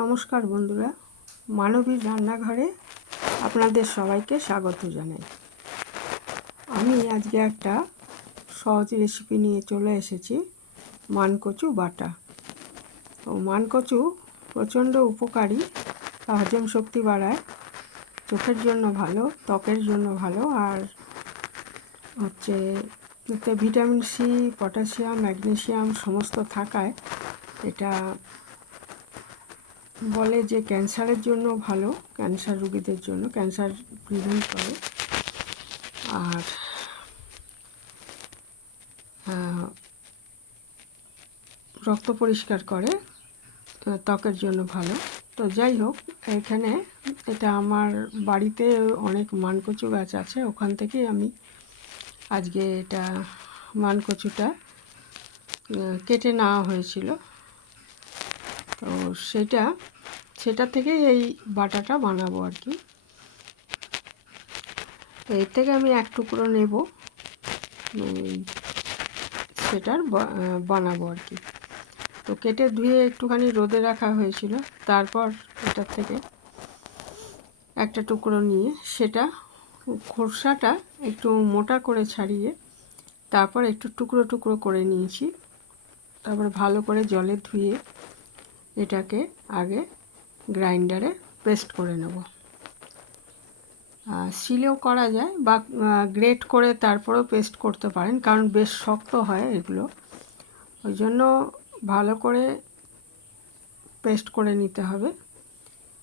নমস্কার বন্ধুরা, মানবীর রান্নাঘরে আপনাদের সবাইকে স্বাগত জানাই। আমি আজকে একটা সহজ রেসিপি নিয়ে চলে এসেছি, মানকচু বাটা। তো মানকচু প্রচণ্ড উপকারী, হজম শক্তি বাড়ায়, চোখের জন্য ভালো, ত্বকের জন্য ভালো, আর হচ্ছে এতে ভিটামিন সি, পটাশিয়াম, ম্যাগনেসিয়াম সমস্ত থাকায় এটা বলে যে ক্যান্সারের জন্য ভালো, ক্যান্সার রোগীদের জন্য ক্যান্সার প্রিভেন্ট করে, আর রক্ত পরিষ্কার করে, ত্বকের জন্য ভালো। তো যাই হোক, এখানে এটা আমার বাড়িতে অনেক মানকচু গাছ আছে, ওখান থেকেই আমি আজকে এটা মানকচুটা কেটে নেওয়া হয়েছিল। তো সেটা থেকে এই বাটাটা বানাবো আর কি। তো এর থেকে আমি এক টুকরো নেব, সেটার বানাবো আর কি। তো কেটে ধুয়ে একটুখানি রোদে রাখা হয়েছিল, তারপর এটার থেকে একটা টুকরো নিয়ে সেটা খোসাটা একটু মোটা করে ছাড়িয়ে তারপর একটু টুকরো টুকরো করে নিয়েছি। তারপর ভালো করে জলে ধুয়ে এটাকে আগে গ্রাইন্ডারে পেস্ট করে নেব। শিলেও করা যায় বা গ্রেট করে তারপরেও পেস্ট করতে পারেন, কারণ বেশ শক্ত হয় এগুলো, ওই জন্য ভালো করে পেস্ট করে নিতে হবে।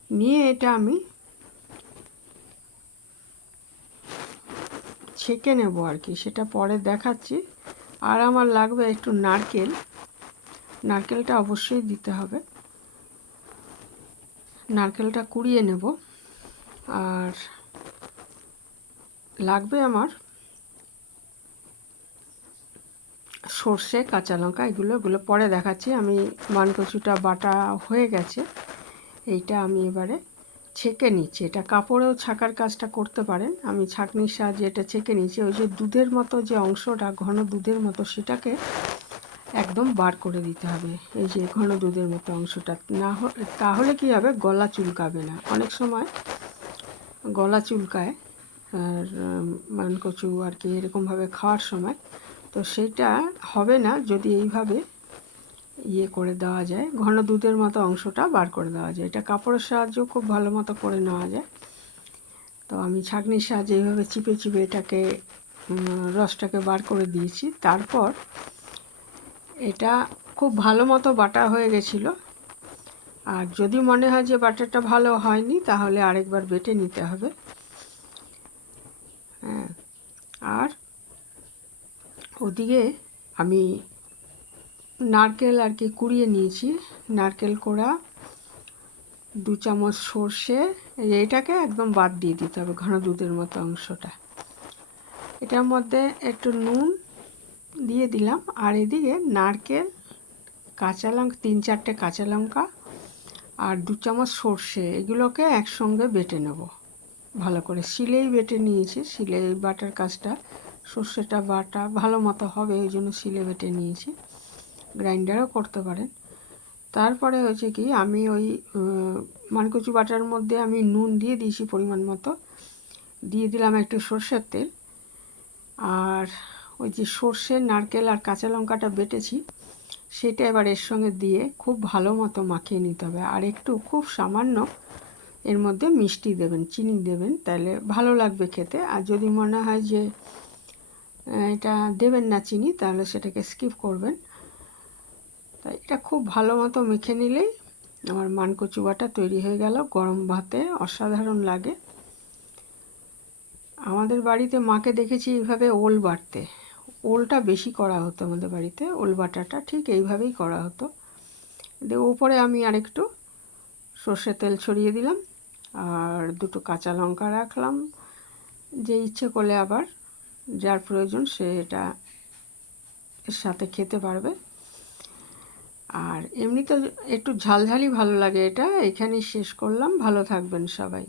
নিয়ে এটা আমি ছেঁকে নেব আর কি, সেটা পরে দেখাচ্ছি। আর আমার লাগবে একটু নারকেলটা অবশ্যই দিতে হবে, নারকেলটা কুড়িয়ে নেব। আর লাগবে আমার সর্ষে, কাঁচা লঙ্কা, এগুলো পরে দেখাচ্ছি। আমি মানকচুটা বাটা হয়ে গেছে, এইটা আমি এবারে ছেঁকে নিচ্ছি। এটা কাপড়েও ছাকার কাজটা করতে পারেন, আমি ছাঁকনির সাহায্যে এটা ছেঁকে নিচ্ছি। ওই যে দুধের মতো যে অংশটা, ঘন দুধের মতো, সেটাকে একদম বার করে দিতে হবে। এই যে ঘন দুধের মতো অংশটা, না তাহলে কি হবে, গলা চুলকাবে না। অনেক সময় গলা চুলকায় আর মানকচু আর কি এরকমভাবে খাওয়ার সময়, তো সেটা হবে না যদি এইভাবে করে দেওয়া যায়, ঘন দুধের মতো অংশটা বার করে দেওয়া যায়। এটা কাপড়ের সাহায্যেও খুব ভালো মতো করে নেওয়া যায়। তো আমি ছাঁকনির সাহায্যে এইভাবে চিপে চিপে এটাকে রসটাকে বার করে দিয়েছি। তারপর এটা খুব ভালো মতো বাটা হয়ে গেছিলো। আর যদি মনে হয় যে বাটারটা ভালো হয়নি, তাহলে আরেকবার বেটে নিতে হবে। হ্যাঁ, আর ওদিকে আমি নারকেল আর কি কুড়িয়ে নিয়েছি, নারকেল কোড়া, 2 চামচ সর্ষে, এটাকে একদম বাদ দিয়ে দিতে হবে, ঘন দুধের মতো অংশটা। এটার মধ্যে একটু নুন দিয়ে দিলাম, আর এদিকে নারকেল, কাঁচা লঙ্কা, 3-4টে কাঁচা লঙ্কা আর 2 চামচ সর্ষে, এগুলোকে একসঙ্গে বেটে নেব ভালো করে। শিলেই বেটে নিয়েছি, শিলে বাটার কাজটা, সর্ষেটা বাটা ভালো মতো হবে, ওই জন্য শিলে বেটে নিয়েছি, গ্রাইন্ডারও করতে পারেন। তারপরে হয়েছে কি, আমি ওই মানকচু বাটার মধ্যে আমি নুন দিয়ে দিয়েছি পরিমাণ মতো, দিয়ে দিলাম একটু সর্ষের তেল, আর ওই যে সর্ষে, নারকেল আর কাঁচা লঙ্কাটা বেটেছি সেটা এবার এর সঙ্গে দিয়ে খুব ভালো মতো মাখিয়ে নিতে হবে। আর একটু খুব সামান্য এর মধ্যে মিষ্টি দেবেন, চিনি দেবেন, তাহলে ভালো লাগবে খেতে। আর যদি মনে হয় যে এটা দেবেন না চিনি, তাহলে সেটাকে স্কিপ করবেন। তাই এটা খুব ভালো মতো মেখে নিলেই আমার মানকচু বাটা তৈরি হয়ে গেল। গরম ভাতে অসাধারণ লাগে। আমাদের বাড়িতে মাকে দেখেছি এইভাবে ওল বাটতে, ওলটা বেশি করা হতো আমাদের বাড়িতে, ওল বাটাটা ঠিক এইভাবেই করা হতো। দিয়ে উপরে আমি আরেকটু সর্ষের তেল ছড়িয়ে দিলাম, আর 2টো কাঁচা লঙ্কা রাখলাম, যে ইচ্ছে করলে আবার যার প্রয়োজন সে এটা এর সাথে খেতে পারবে। আর এমনি তো একটু ঝালঝালি ভালো লাগে এটা। এখানেই শেষ করলাম, ভালো থাকবেন সবাই।